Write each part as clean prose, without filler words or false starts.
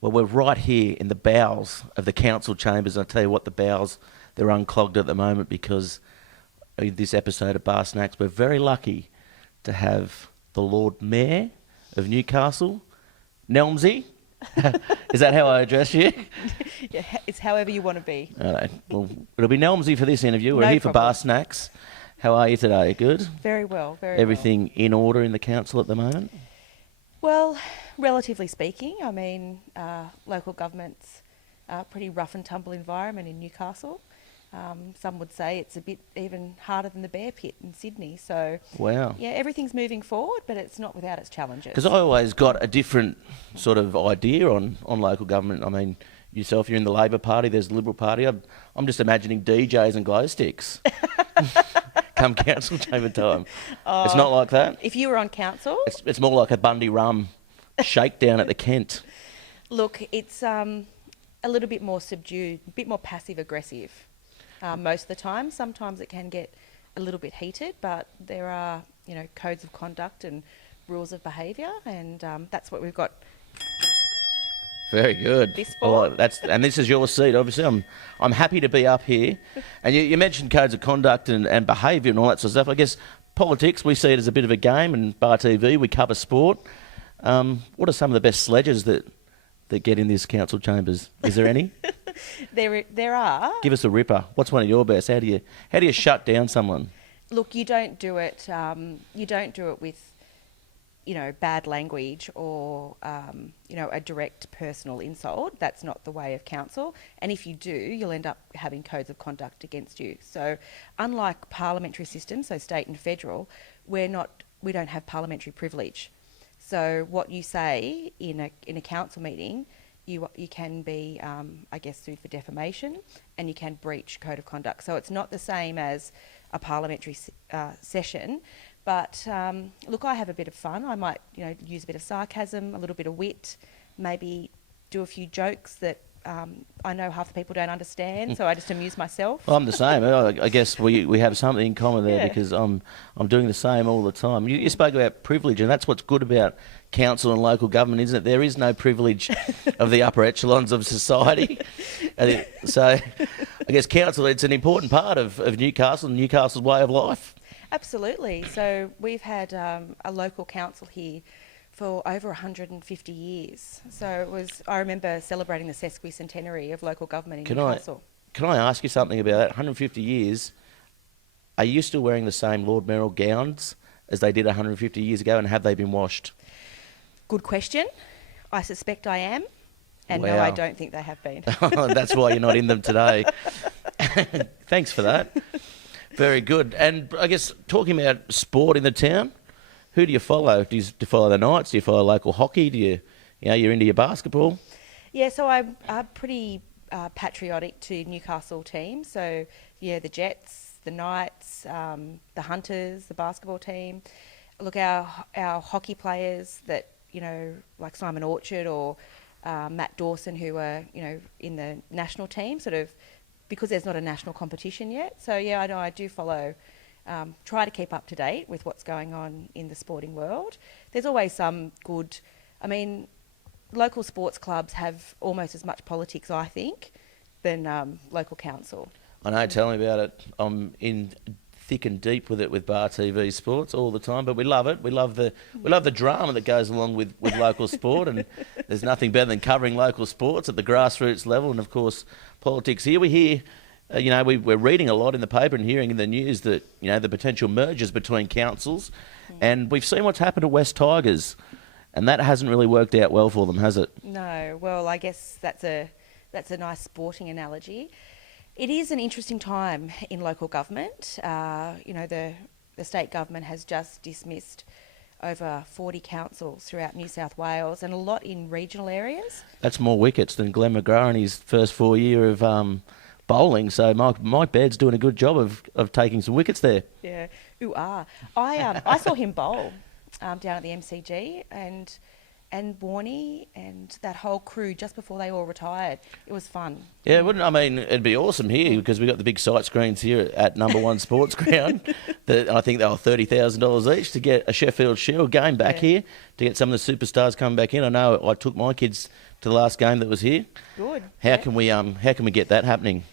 Well, we're right here in the bowels of the council chambers. I'll tell you what, the bowels, they're unclogged at the moment because in this episode of BarSnacks, we're very lucky to have the Lord Mayor of Newcastle, Nelmesy. Is that how I address you? Yeah, it's however you want to be. All right. Well, it'll be Nelmesy for this interview. We're No here problem. for BarSnacks. How are you today? Good? Very well, very Everything in order in the council at the moment? well. Well, relatively speaking, I mean, local government's a pretty rough and tumble environment in Newcastle. Some would say it's a bit even harder than the bear pit in Sydney. So, Wow. yeah, everything's moving forward, but it's not without its challenges. Because I always got a different sort of idea on local government. I mean, yourself, you're in the Labor Party, there's the Liberal Party. I'm just imagining DJs and glow sticks come council chamber time. It's not like that. If you were on council, It's more like a Bundy rum shakedown at the Kent. look, it's a little bit more subdued, a bit more passive-aggressive most of the time. Sometimes it can get a little bit heated, but there are, codes of conduct and rules of behaviour, and that's what we've got. Very good. This Well, sport. and this is your seat. Obviously, I'm happy to be up here. And you mentioned codes of conduct and behaviour and all that sort of stuff. I guess politics, we see it as a bit of a game, and Bar TV, we cover sport. What are some of the best sledges that get in this council chambers? Is there any? There are. Give us a ripper. What's one of your best? How do you shut down someone? Look, you don't do it. You don't do it with, bad language or a direct personal insult. That's not the way of council. And if you do, you'll end up having codes of conduct against you. So, unlike parliamentary systems, so state and federal, we don't have parliamentary privilege. So, what you say in a council meeting, you can be, sued for defamation, and you can breach code of conduct. So it's not the same as a parliamentary session. But look, I have a bit of fun. I might, use a bit of sarcasm, a little bit of wit, maybe do a few jokes that I know half the people don't understand. So I just amuse myself. Well, I'm the same. I guess we have something in common there Yeah. because I'm doing the same all the time. You spoke about privilege, and that's what's good about council and local government, isn't it? There is no privilege of the upper echelons of society. So I guess council, it's an important part of Newcastle and Newcastle's way of life. Absolutely. So we've had a local council here for over 150 years. So I remember celebrating the sesquicentenary of local government in Newcastle. Can I ask you something about that? 150 years, are you still wearing the same Lord Mayoral gowns as they did 150 years ago, and have they been washed? Good question. I suspect I am. And no, Wow. I don't think they have been. That's why you're not in them today. Thanks for that. Very good. And I guess talking about sport in the town, who do you follow? Do you follow the Knights? Do you follow local hockey? You're into your basketball? Yeah, so I'm pretty patriotic to Newcastle teams. So, the Jets, the Knights, the Hunters, the basketball team. Look, our hockey players that, like Simon Orchard or Matt Dawson, who are, in the national team, sort of, because there's not a national competition yet. So, I know I do follow, try to keep up to date with what's going on in the sporting world. There's always some good, local sports clubs have almost as much politics, I think, than local council. I know, tell me about it. I'm in thick and deep with it with Bar TV Sports all the time, but we love it. We love the drama that goes along with local sport, and there's nothing better than covering local sports at the grassroots level, and of course politics. Here we hear, we're reading a lot in the paper and hearing in the news that the potential mergers between councils, and we've seen what's happened to West Tigers, and that hasn't really worked out well for them, has it? No, well, I guess that's a nice sporting analogy. It is an interesting time in local government. The state government has just dismissed over 40 councils throughout New South Wales and a lot in regional areas. That's more wickets than Glenn McGrath in his first 4 years of bowling. So Mike Baird's doing a good job of taking some wickets there. Yeah, I saw him bowl down at the MCG and Warney and that whole crew just before they all retired. It was fun. Yeah, it'd be awesome here because we've got the big sight screens here at number one sports ground. I think they were $30,000 each to get a Sheffield Shield game back here, to get some of the superstars coming back in. I know I took my kids to the last game that was here. Good. How can we get that happening?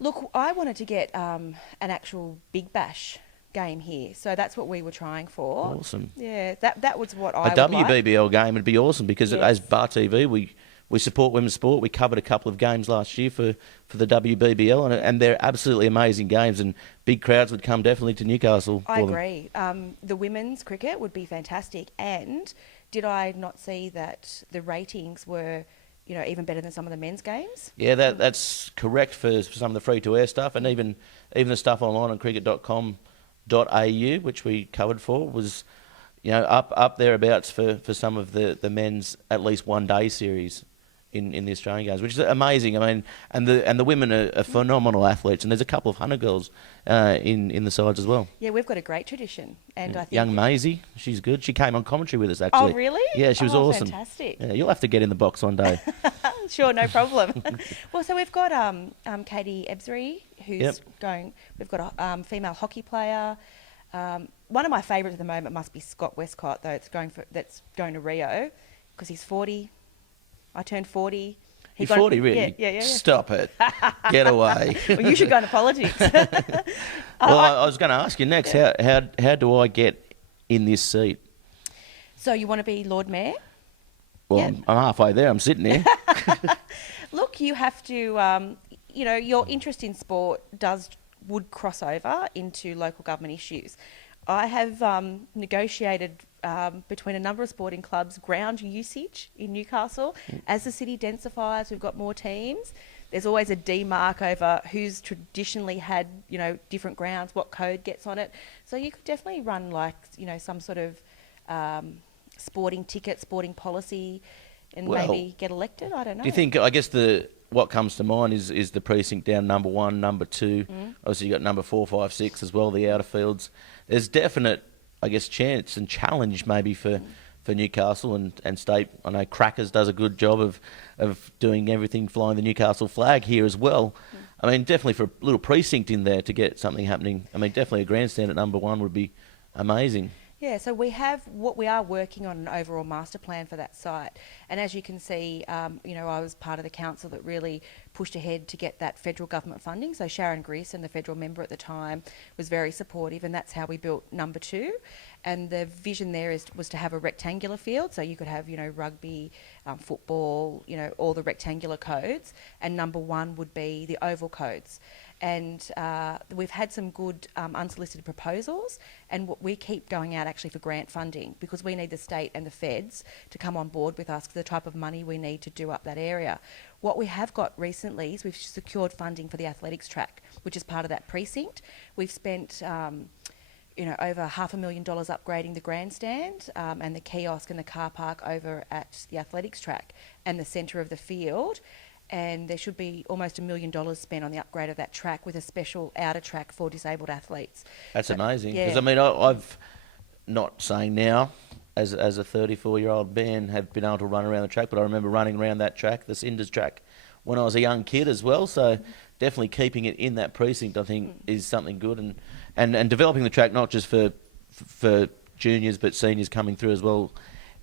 Look, I wanted to get an actual Big Bash game here, so that's what we were trying for. Awesome. Yeah, that was what I A would like. WBBL game would be awesome because Yes. as Bar TV, we support women's sport. We covered a couple of games last year for the WBBL, and they're absolutely amazing games, and big crowds would come definitely to Newcastle. I for them. agree. The women's cricket would be fantastic, and did I not see that the ratings were, even better than some of the men's games? Yeah, that's correct for some of the free-to-air stuff, and even the stuff online on cricket.com.au, which we covered for, was up thereabouts for some of the men's at least one-day series in the Australian games, which is amazing. I mean, and the women are phenomenal athletes, and there's a couple of Hunter girls in the sides as well. Yeah, we've got a great tradition, and I think Young Maisie, she's good. She came on commentary with us actually. Oh, really? Yeah, she was awesome. Fantastic. Yeah, you'll have to get in the box one day. Sure, no problem. Well, so we've got Katie Ebsbury, who's Yep. going. We've got a female hockey player. One of my favourites at the moment must be Scott Westcott, though. That's going to Rio because he's 40. I turned 40. You're 40, really? Yeah. Stop it. Get away. Well, you should go into politics. Well, I was going to ask you next. Yeah. How do I get in this seat? So you want to be Lord Mayor? Well, Yeah. I'm halfway there. I'm sitting here. Look, you have to. Your interest in sport would cross over into local government issues. I have negotiated between a number of sporting clubs ground usage in Newcastle. As the city densifies, we've got more teams. There's always a demarc over who's traditionally had, different grounds, what code gets on it. So you could definitely run some sort of sporting ticket, sporting policy, and maybe get elected. I don't know. Do you think, I guess what comes to mind is the precinct down number 1, number 2. Obviously you've got number 4, 5, 6 as well, the outer fields. There's definite, I guess, chance and challenge maybe for Newcastle and state. I know Crackers does a good job of doing everything, flying the Newcastle flag here as well. I mean, definitely for a little precinct in there to get something happening. I mean, definitely a grandstand at number 1 would be amazing. Yeah, so we are working on an overall master plan for that site. And as you can see, I was part of the council that really pushed ahead to get that federal government funding. So Sharon Greason, the federal member at the time, was very supportive, and that's how we built number 2. And the vision there was to have a rectangular field, so you could have, rugby, football, all the rectangular codes, and number 1 would be the oval codes. And we've had some good unsolicited proposals, and we keep going out actually for grant funding because we need the state and the feds to come on board with us for the type of money we need to do up that area. What we have got recently is we've secured funding for the athletics track, which is part of that precinct. We've spent over $500,000 upgrading the grandstand and the kiosk and the car park over at the athletics track and the centre of the field. And there should be almost $1 million spent on the upgrade of that track with a special outer track for disabled athletes. That's amazing. Yeah. Because, I mean, I've, not saying now, as a 34-year-old man, have been able to run around the track, but I remember running around that track, the Cinders track, when I was a young kid as well. So definitely keeping it in that precinct, I think, is something good. And developing the track not just for juniors but seniors coming through as well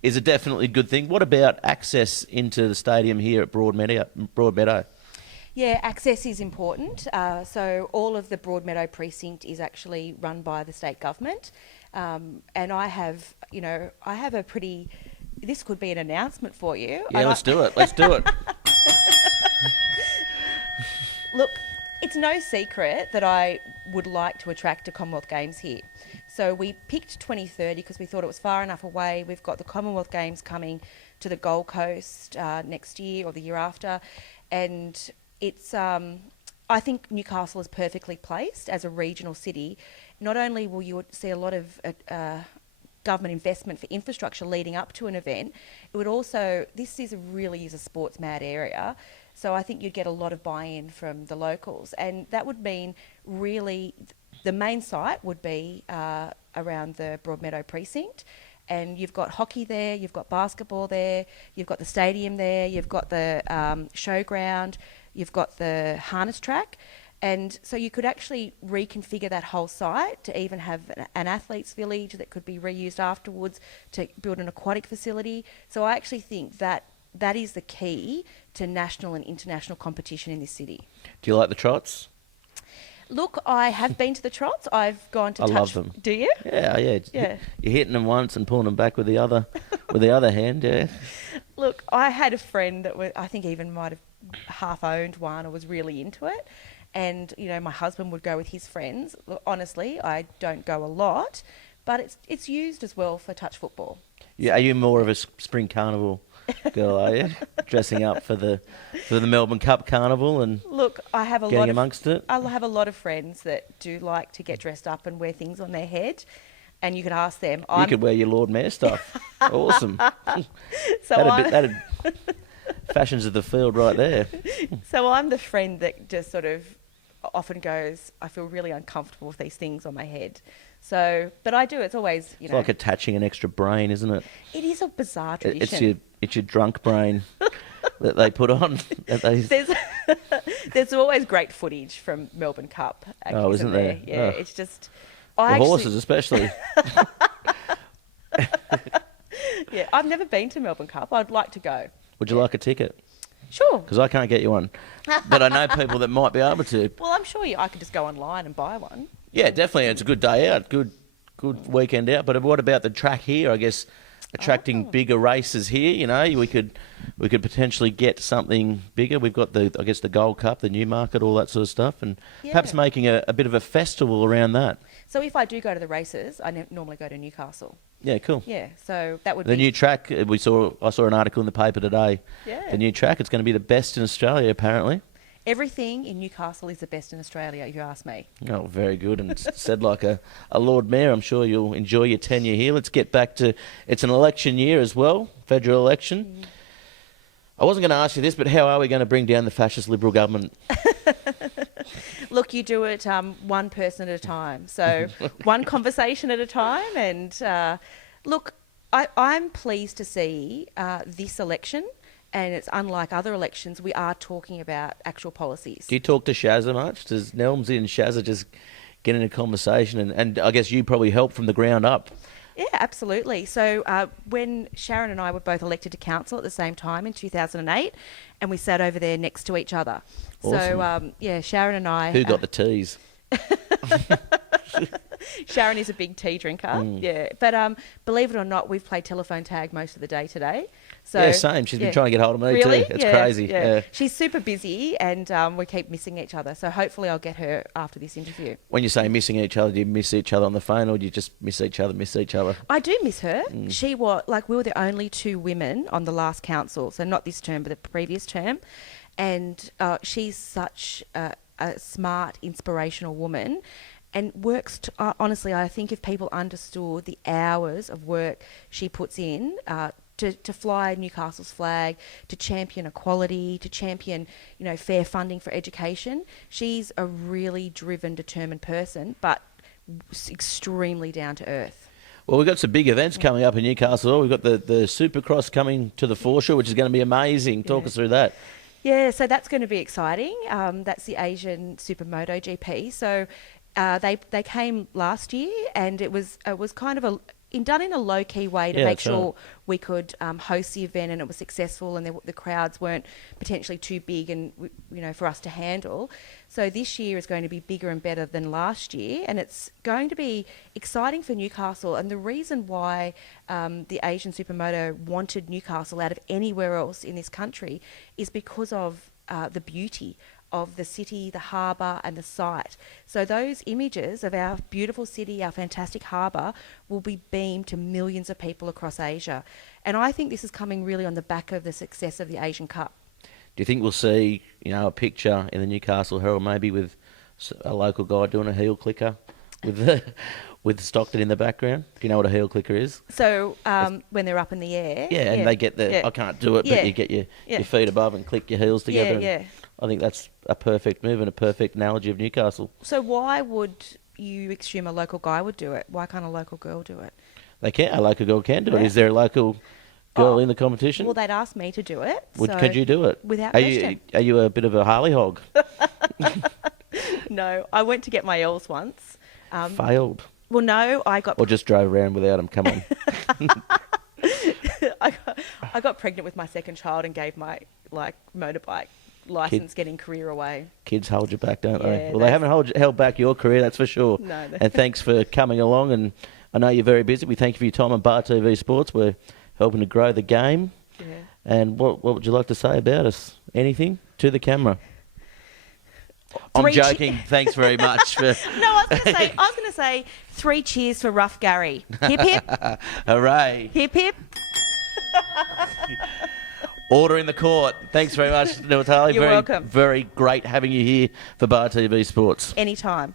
is a definitely good thing. What about access into the stadium here at Broadmeadow? Yeah, access is important. So all of the Broadmeadow precinct is actually run by the state government. And I have a pretty... This could be an announcement for you. Yeah, let's do it. Look, it's no secret that I would like to attract a Commonwealth Games here. So we picked 2030 because we thought it was far enough away. We've got the Commonwealth Games coming to the Gold Coast next year or the year after. And it's, I think Newcastle is perfectly placed as a regional city. Not only will you see a lot of government investment for infrastructure leading up to an event, it would also, this really is a sports mad area. So I think you'd get a lot of buy-in from the locals. And that would mean really the main site would be around the Broadmeadow precinct. And you've got hockey there, you've got basketball there, you've got the stadium there, you've got the showground, you've got the harness track. And so you could actually reconfigure that whole site to even have an athletes village that could be reused afterwards, to build an aquatic facility. So I actually think that that is the key to national and international competition in this city. Do you like the trots? Look, I have been to the trots. I've gone to I touch... love them. Do you? Yeah. Yeah. You're hitting them once and pulling them back with the other hand, yeah. Look, I had a friend that I think even might have half owned one or was really into it. And, you know, my husband would go with his friends. Look, honestly, I don't go a lot, but it's used as well for touch football. Yeah, are you more of a spring carnival girl, are you? Dressing up for the Melbourne Cup carnival and look, I have getting amongst it? I have a lot of friends that do like to get dressed up and wear things on their head. And you could ask them. You could wear your Lord Mayor stuff. Awesome. So that'd fashions of the field right there. So I'm the friend that just sort of often goes, I feel really uncomfortable with these things on my head. So, but I do. It's always, It's like attaching an extra brain, isn't it? It is a bizarre tradition. It's your drunk brain that they put on. There's always great footage from Melbourne Cup. Oh, isn't there? Yeah, Oh. it's just... Horses especially. Yeah, I've never been to Melbourne Cup. I'd like to go. Would you like a ticket? Sure. Because I can't get you one. But I know people that might be able to. Well, I'm sure I could just go online and buy one. Yeah, definitely. It's a good day out, good weekend out. But what about the track here? I guess attracting bigger races here. You know, we could potentially get something bigger. We've got the Gold Cup, the Newmarket, all that sort of stuff, and perhaps making a bit of a festival around that. So if I do go to the races, I normally go to Newcastle. Yeah, cool. Yeah, so that would be... The new track, I saw an article in the paper today. Yeah. The new track, it's going to be the best in Australia, apparently. Everything in Newcastle is the best in Australia, if you ask me. Oh, very good. And it's said like a Lord Mayor. I'm sure you'll enjoy your tenure here. Let's get back to... It's an election year as well, federal election. I wasn't going to ask you this, but how are we going to bring down the fascist Liberal government? Look, you do it one person at a time. So one conversation at a time. And look, I'm pleased to see this election, and it's unlike other elections, we are talking about actual policies. Do you talk to Shazza much? Does Nelmes and Shazza just get in a conversation? And I guess you probably help from the ground up. Yeah, absolutely. So when Sharon and I were both elected to council at the same time in 2008, and we sat over there next to each other. Awesome. So, Sharon and I... Who got the teas? Sharon is a big tea drinker, yeah. But believe it or not, we've played telephone tag most of the day today. So, yeah, same. She's been trying to get hold of me really? too. It's crazy. Yeah. She's super busy, and we keep missing each other. So hopefully I'll get her after this interview. When you say missing each other, do you miss each other on the phone, or do you just miss each other? I do miss her. She was we were the only two women on the last council, so not this term, but the previous term. And she's such a smart, inspirational woman. And works, honestly, I think if people understood the hours of work she puts in to fly Newcastle's flag, to champion equality, to champion, fair funding for education, she's a really driven, determined person, but extremely down to earth. Well, we've got some big events coming up in Newcastle. We've got the Supercross coming to the foreshore, which is going to be amazing. Talk us through that. Yeah, so that's going to be exciting. That's the Asian Supermoto GP. So they came last year, and it was kind of done in a low-key way to make sure we could host the event, and it was successful, and the crowds weren't potentially too big and for us to handle. So this year is going to be bigger and better than last year, and it's going to be exciting for Newcastle. And the reason why the Asian Supermoto wanted Newcastle out of anywhere else in this country is because of the beauty of the city, the harbour and the site. So those images of our beautiful city, our fantastic harbour, will be beamed to millions of people across Asia. And I think this is coming really on the back of the success of the Asian Cup. Do you think we'll see, a picture in the Newcastle Herald maybe with a local guy doing a heel clicker with Stockton in the background? Do you know what a heel clicker is? So when they're up in the air? Yeah, and they get I can't do it, but you get your feet above and click your heels together. Yeah. I think that's a perfect move and a perfect analogy of Newcastle. So why would you assume a local guy would do it? Why can't a local girl do it? They can. A local girl can do it. Is there a local girl in the competition? Well, they'd asked me to do it. Could you do it? Without question. Are you a bit of a Harley hog? No, I went to get my L's once. Failed? Well, no, I got... Or just drove around without them? Come on. I got pregnant with my second child and gave my motorbike license getting career away. Kids hold you back, don't they? Yeah, Well, they haven't held back your career, that's for sure. No. And thanks for coming along. And I know you're very busy. We thank you for your time on Bar TV Sports. We're helping to grow the game. Yeah. And what would you like to say about us? Anything to the camera? I'm joking. Thanks very much. For No, I was going to say 3 cheers for Rough Gary. Hip hip. Hooray. Hip hip. Order in the court. Thanks very much, Nuatali. You're welcome. Very great having you here for Bar TV Sports. Anytime.